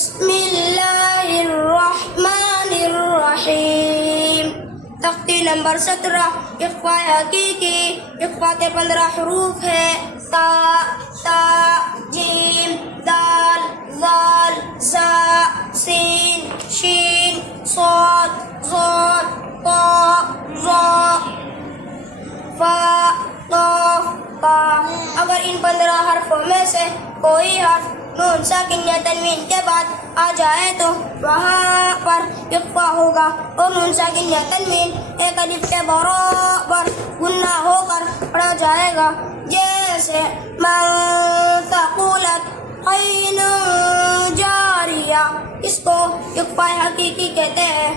بسم اللہ الرحمن الرحیم. تختی نمبر 17. اخفاء حقیقی. اخفاء کے 15 حروف ہے. تا، تا، جیم، دال، ذال، زا، سین، شین، صاد، ضاد، طا، ظا، فا، قاف، قاف. اگر ان 15 حرفوں میں سے کوئی حرف نون ساکن یا تنوین کے بعد آ جائے تو وہاں پر اخفاء ہوگا اور نون ساکن یا تنوین ایک الف کے برابر گنہ ہو کر پڑھا جائے گا. جیسے من ثقلت عین جاریہ، اس کو اخفاء حقیقی کہتے ہیں.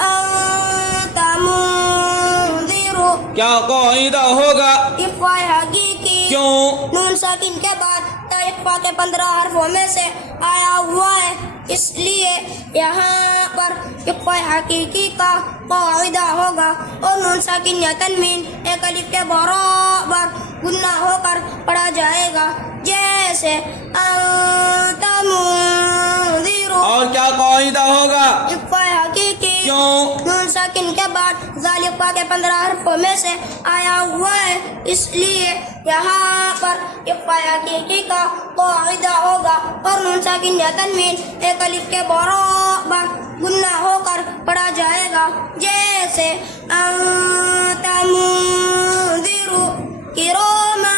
انت منذر، کیا قاعدہ ہوگا؟ اخفاء حقیقی. کیوں؟ نون ساکن کے بعد تا اخفاء کے 15 حرفوں میں سے آیا ہوا ہے، اس لیے یہاں پر اخفاء حقیقی کا قاعدہ ہوگا اور نون ساکن یا تنوین ایک الف کے برابر گنہ ہو کر پڑھا جائے گا. جیسے انت منذر. اور کیا قاعدہ ہوگا؟ اخفاء حقیقی. کیوں؟ نون ساکن کے بعد ذال اخفاء کے 15 حرفوں میں سے آیا ہوا ہے، اس لیے یہاں پر اخفاء حقیقی کا قاعدہ ہوگا اور نون ساکن یا تنوین ایک الف کے برابر گنہ ہو کر پڑھا جائے گا. جیسے انت منذر کراما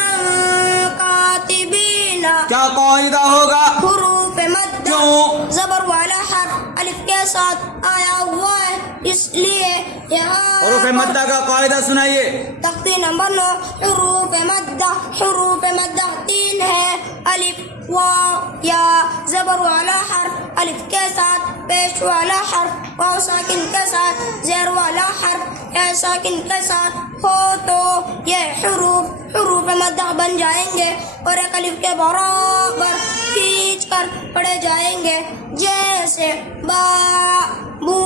کاتبین. کیا قاعدہ ہوگا؟ حروف مد کیوں؟ زبر والا حرف الف کے ساتھ آیا ہوا ہے، اس لیے یہاں حروف مدہ کا قاعدہ سنائیے. تختی نمبر 9. حروف مدہ. حروف مدہ 3 ہے. الف، واو، یا. زبر والا حرف الف کے ساتھ، پیش والا حرف واو ساکن کے ساتھ، زیر والا حرف یا ساکن کے ساتھ ہو تو یہ حروف مدہ بن جائیں گے اور ایک الف کے برابر کھینچ کر پڑھے جائیں گے. جیسے با، بو،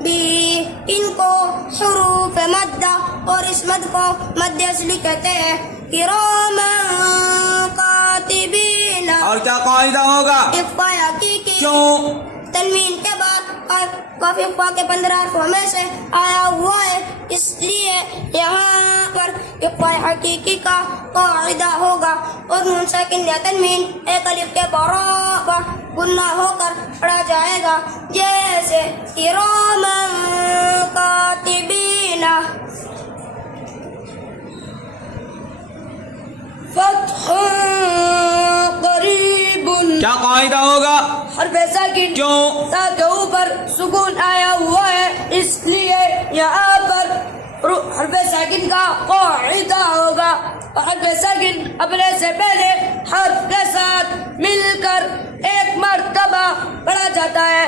بی. ان کو حروف مدہ اور اس مد کو مد اصلی کہتے ہیں. کراما کاتبین. اور کیا قاعدہ ہوگا؟ اخفاء حقیقی. کیوں؟ تنوین کے بعد قاف اخفاء کے 15 حرفوں میں سے آیا ہوا ہے، اس لیے یہاں پر اخفاء حقیقی کا قاعدہ ہوگا اور نون ساکن یا تنوین ایک الف کے برابر گنہ ہو کر پڑھا جائے گا. جیسے کراما کاتبین. فتح قریب. کیا قاعدہ ہوگا؟ حرف ساکن. کیوں؟ تا کے اوپر سکون آیا ہوا ہے، اس لیے یہاں پر حرف ساکن کا قاعدہ ہوگا. حرف ساکن اپنے سے پہلے حرف کے ساتھ مل کر ایک مرتبہ پڑھا جاتا ہے.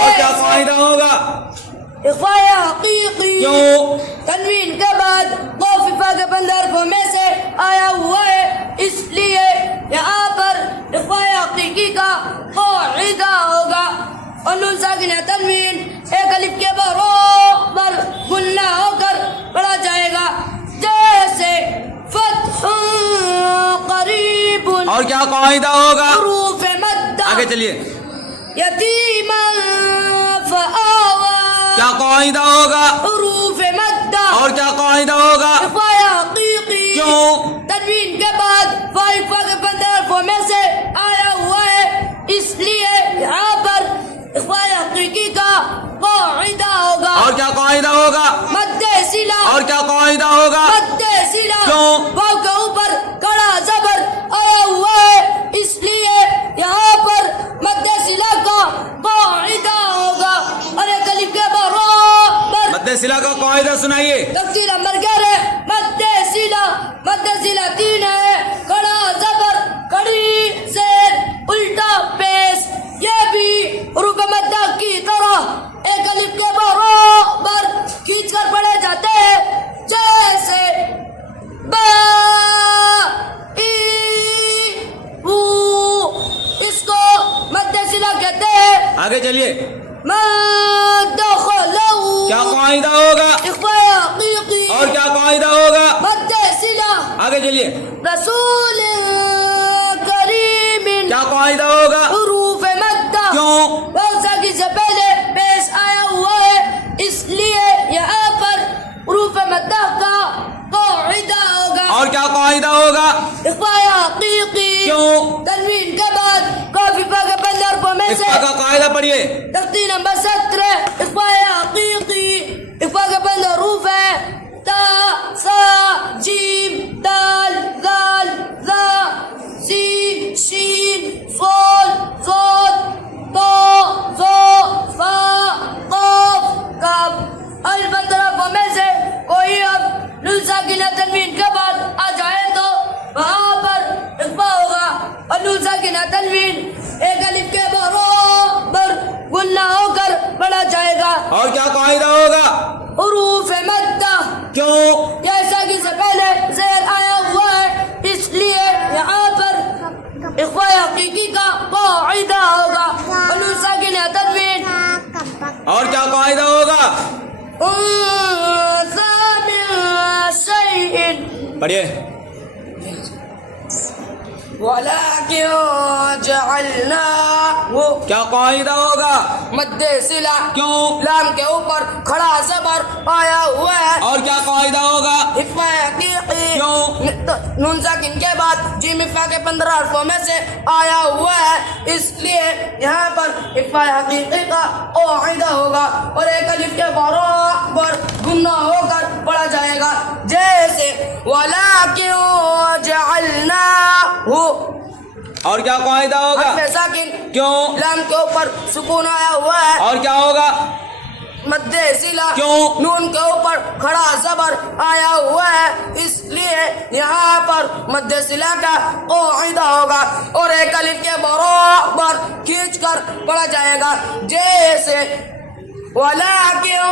اور کیا قاعدہ ہوگا؟ اخفاء حقیقی. کیوں؟ تنوین کے بعد قاف اخفاء کے 15 حرفوں میں سے آیا ہوا ہے، اس لیے یہاں پر اخفاء حقیقی کا قاعدہ ہوگا اور نون ساکن یا تنوین ایک الف کے برابر گنہ ہو کر پڑھا جائے گا. جیسے فتح قریب. اور کیا قاعدہ ہوگا؟ حروف مدہ. آگے چلیے. یتیما فآوی. کیا قاعدہ ہوگا؟ حروف مدہ. اور کیا قاعدہ ہوگا؟ اخفاء حقیقی. کیوں؟ تنوین کے بعد فاء کے 15 حرفوں میں سے آیا ہوا ہے، اس لیے یہاں پر اخفاء حقیقی کا قاعدہ ہوگا. اور کیا قاعدہ ہوگا؟ مد صلہ. اور کیا قاعدہ ہوگا؟ مد صلہ. کیوں؟ واو کے اوپر کڑا زبر آیا ہوا ہے، اس لیے یہاں پر مد صلہ کا قاعدہ ہوگا اور ایک الف کے برابر. مد صلہ کا قاعدہ سنائیے. تختی نمبر 11. مد صلہ. مد صلہ 3 ہے. کڑا زبر، کڑی زیر، الٹا پیش. یہ بھی حروف مدہ کی طرح ایک الف کے برابر کھینچ کر پڑھے جاتے ہیں. جیسے با، ای، او. اس کو مد صلہ کہتے ہیں. آگے چلیے. مد خلو. کیا قاعدہ ہوگا؟ اخفاء حقیقی. اور کیا قاعدہ ہوگا؟ مد صلہ. آگے چلیے. رسول کریم. کیا قاعدہ ہوگا؟ حروف مدہ. کیوں واو ساکن سے پہلے پیش آیا ہوا ہے، اس لیے یہاں پر حروف مدہ کا قاعدہ ہوگا. اور کیا قاعدہ ہوگا اخفاء حقیقی کیوں تنوین کے بعد کافی کے بند حرفوں میں سے اخفاء کا قاعدہ پڑھیے تختی نمبر 17 اخفاء حقیقی. اخفاء کے بند حروف ہے تا، سا، جیم، دال، ذال، ذا، سین، شین، صاد، صاد، طا، ظا، فا، قاف، کاف. البند حرفوں میں سے کوئی حرف نون ساکنہ تنوین کے بعد آ جائے تو وہاں پر اخفاء ہوگا، اور نون ساکنہ تنوین ایک الف کے برابر گنہ ہو کر پڑھا جائے گا. اور کیا قاعدہ ہوگا حروف مدہ کیوں جیسا کہ سے پہلے زیر آیا ہوا ہے، اس لیے یہاں پر اخفاء حقیقی کا قاعدہ ہوگا، اور نون ساکنہ تنوین اور کیا قاعدہ ہوگا انثى من شيء پڑھیے ولكن جعلناه کیا قاعدہ ہوگا مد صلہ کیوں لام کے اوپر کھڑا زبر آیا ہوا ہے. اور کیا قاعدہ ہوگا اخفاء حقیقی کیوں نون ساکن کے بعد جیم اخفاء کے 15 حرفوں میں سے آیا ہوا ہے، اس لیے یہاں پر اخفاء حقیقی کا قاعدہ ہوگا، اور ایک الف کے برابر گنہ ہو کر پڑھا جائے گا، جیسے وَلَكِن جَعَلْنَاهُ. اور کیا قاعدہ ہوگا حرف ساکن کیوں لام کے اوپر سکون آیا ہوا ہے، اور کیا ہوگا مد صلہ کیوں نون کے اوپر کھڑا زبر آیا ہوا ہے، اس لیے یہاں پر مد صلہ کا قاعدہ ہوگا، اور ایک الف کے برابر کھینچ کر پڑھا جائے گا، جیسے وَلَكِن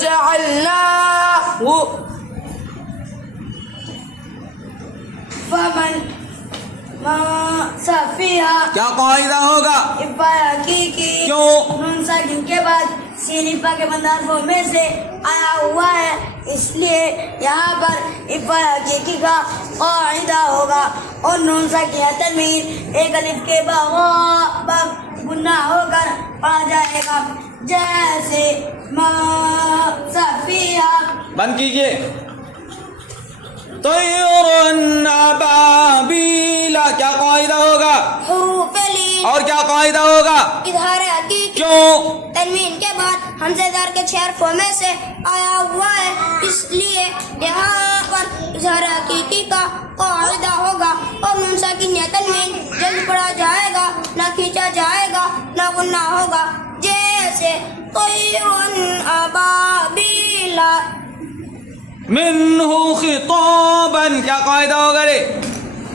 جَعَلْنَاهُ فَمَنْ صفیہ. کیا قاعدہ ہوگا اخفاء حقیقی کیوں نون ساکن کے بعد سین اخفاء کے بند حرفوں میں سے آیا ہوا ہے، اس لیے یہاں پر اخفاء حقیقی کا قاعدہ ہوگا، اور نون ساکنہ تنوین ایک الف کے برابر گنہ ہو کر پڑھا جائے گا، جیسے ما صفیہ. بند کیجئے طیرن ابابیل کیا قاعدہ ہوگا حروف لین اور کیا قاعدہ ہوگا اظہار حقیقی کیوں تنوین کے بعد حمزہ دار کے 6 حرفوں میں سے آیا ہوا ہے، اس لیے یہاں پر اظہار حقیقی کا قاعدہ ہوگا، اور نون ساکنہ تنوین جلد پڑھا جائے گا، نہ کھینچا جائے گا، نہ غنہ ہوگا، جیسے طیرن ابابیل. منہ خطابن کیا قاعدہ ہوگا رے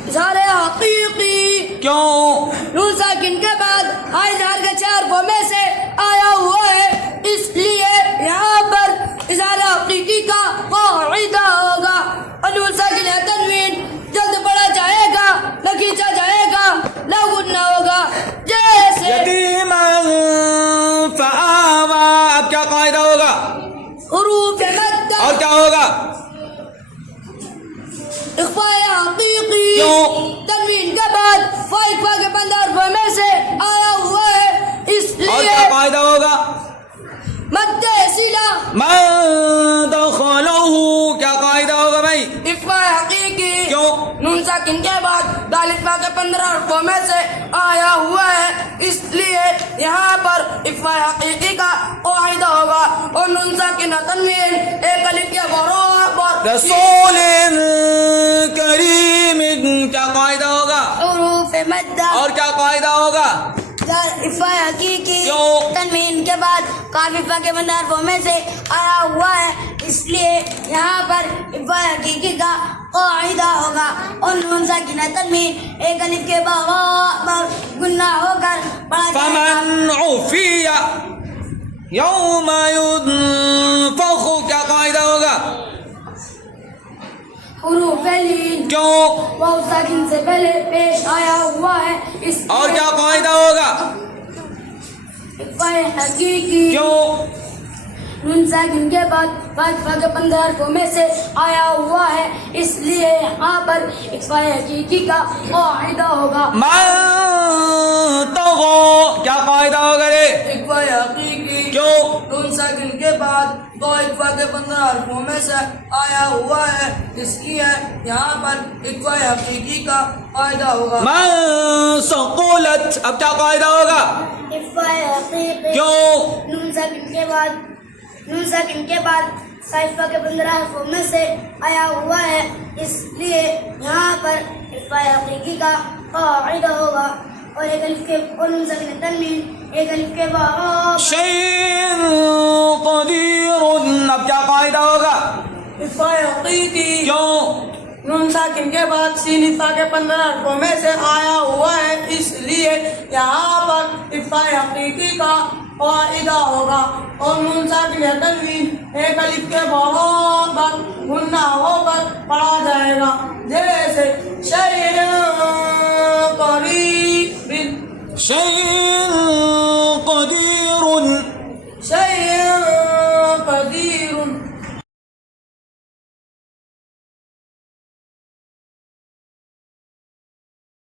اظہار حقیقی کیوں نون ساکن کے بعد ہائی اظہار کے 4 حرفوں میں سے آیا ہوا ہے، اس لیے یہاں پر اظہار حقیقی کا قاعدہ ہوگا، اور نون ساکنہ تنوین جلد پڑھا جائے گا، نہ کھینچا جائے گا، نہ غنہ ہوگا، جیسے یتیما فآوا. اب کیا قاعدہ ہوگا حروف مدہ اور کیا ہوگا اخفاء حقیقی کیوں تنوین کے بعد فائقہ کے 15 حرفوں میں سے آیا ہوا ہے، اس اور لیے کیا قاعدہ ہوگا مد صلہ من دخلہ کیا قاعدہ ہوگا بھائی اخفاء حقیقی کیوں نون ساکن کے بعد دال اخفاء کے 15 حرفوں میں سے آیا ہوا ہے، اس لیے یہاں پر اخفاء حقیقی کا قاعدہ ہوگا، اور نون ساکنہ تنوین ایک الف کے برابر رسول کریم کیا قاعدہ ہوگا حروف مدہ اور کیا قاعدہ ہوگا اخفاء حقیقی کیوں؟ تنوین کے بعد کاف اخفاء کے 15 حرفوں میں سے آیا ہوا ہے، اس لیے یہاں پر اخفاء حقیقی کا قاعدہ ہوگا، اور نون ساکنہ تنوین ایک الف کے برابر گنہ ہو کر پڑھا جائے گا. فمن عفی یوم ينفخ کیا قاعدہ ہوگا حروف لین کیوں واو ساکن سے پہلے پیش آیا ہوا ہے، اس لیے اور کیا قاعدہ ہوگا اخفاء حقیقی کیوں نون ساکن کے بعد فائفہ کے 15 حرفوں میں سے آیا ہوا ہے، اس لیے یہاں پر اقفا حقیقی کا قاعدہ ہوگا۔ من طغى کیا قاعدہ ہوگا رے؟ اقفا حقیقی کیوں؟ نون ساکن کے بعد دو اقفا کے 15 حرفوں میں سے آیا ہوا ہے، اس لیے یہاں پر اقفا حقیقی کا قاعدہ ہوگا۔ من ثقلت اب کیا قاعدہ ہوگا؟ اقفا حقیقی کیوں؟ نون ساکن کے بعد فائفہ کے 15 حرفوں میں سے آیا ہوا ہے، اس لیے یہاں پر اقفا حقیقی کا قاعدہ ہوگا۔ اور ایک الف کے اور نون ساکن تنوین ایک الف کے بعد شیء قدیر اب کیا قاعدہ ہوگا؟ اقفا حقیقی کیوں؟ نون ساکن کے بعد سین اقفا کے 15 حرفوں میں سے آیا ہوا ہے، اس لیے یہاں پر اقفا حقیقی کا قاعدہ ہوگا۔ اور نون ساکن تنوین ایک الف کے برابر غنہ ہو کر پڑھا جائے گا، جیسے شیء قریب شیء